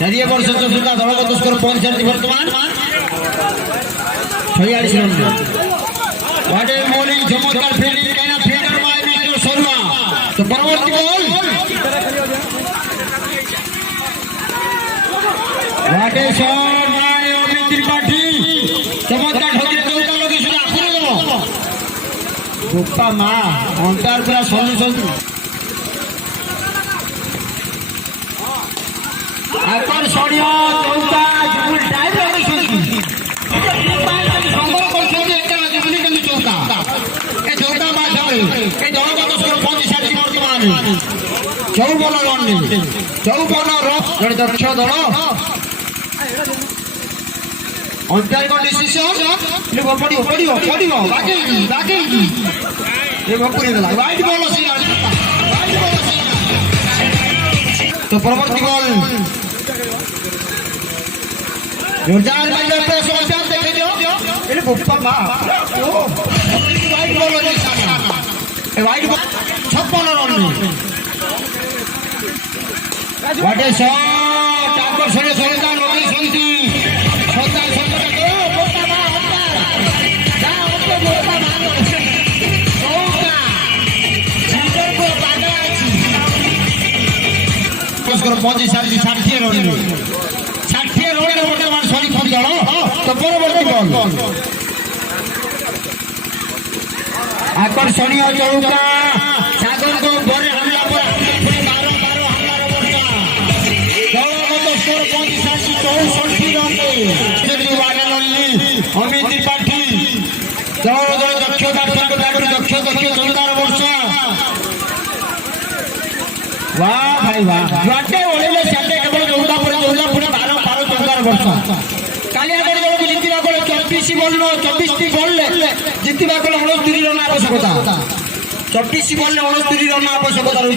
চারিয়ে বর্ষ চতুর্থ দলগত স্কোর 65 বর্তমান 46 রান ওয়াটে মৌলিক চমৎকার ফিল্ডিং কেনা ফিল্ডার বাই মিস্টার শর্মা তো পরবর্তী বল ওয়াটে শট বাই অমিত ত্রিপাঠী চমৎকার ঢোকে চৌকা লগে শুধু আখরে দেব গোপা মা অন্টার পুরা সলিউশন আকর্ষণীয় চৌকা ফুল টাইম রয়েছে সংগ্রহ করছেন একটা জুবলি কিন্তু চৌকা এই চৌকা মাধ্যমে এই দলগত স্কোর 65 বর্তমান 54 রান 54 রান জড়িত দক্ষ দল অন্টারଙ୍କ ডিসিশন লিখো পড়িও পড়িও পড়িও বাকি এই বকুরে দেলা ওয়াইড বল আছে তো পরবর্তী বল जोरदार बल्लेबाज पे समस्या देखे जो ये गोपा मा ओ वाइड बॉल हो जाता है wide ball 56 run what a shot आकर्षणीय शॉट नोटिस संति छोटा छोटा ओ गोपा मा अंदर जा ओके गोपा मा ओका जीवन को बाधा अछि स्कोर 65 60 रन 60 रन वर्तमान सॉरी खड़ी दल तो परवर्ती बॉल आकर्षणीय चौका सागर को बड़े हमला पर 12 हमलार वर्षा दलगत स्कोर 65 64 रन अमित त्रिपाठी दल दक्षता चौकार वर्षा वाह भाई वाह जाते ओले साथे केवल चौका पर पूरा 12 चौकार वर्षा कालिया गड़ी को जितिबा को 24 बॉल 24 टी बॉल जितिबा को 69 रन आवश्यकता 24 बॉल 69 रन आवश्यकता रही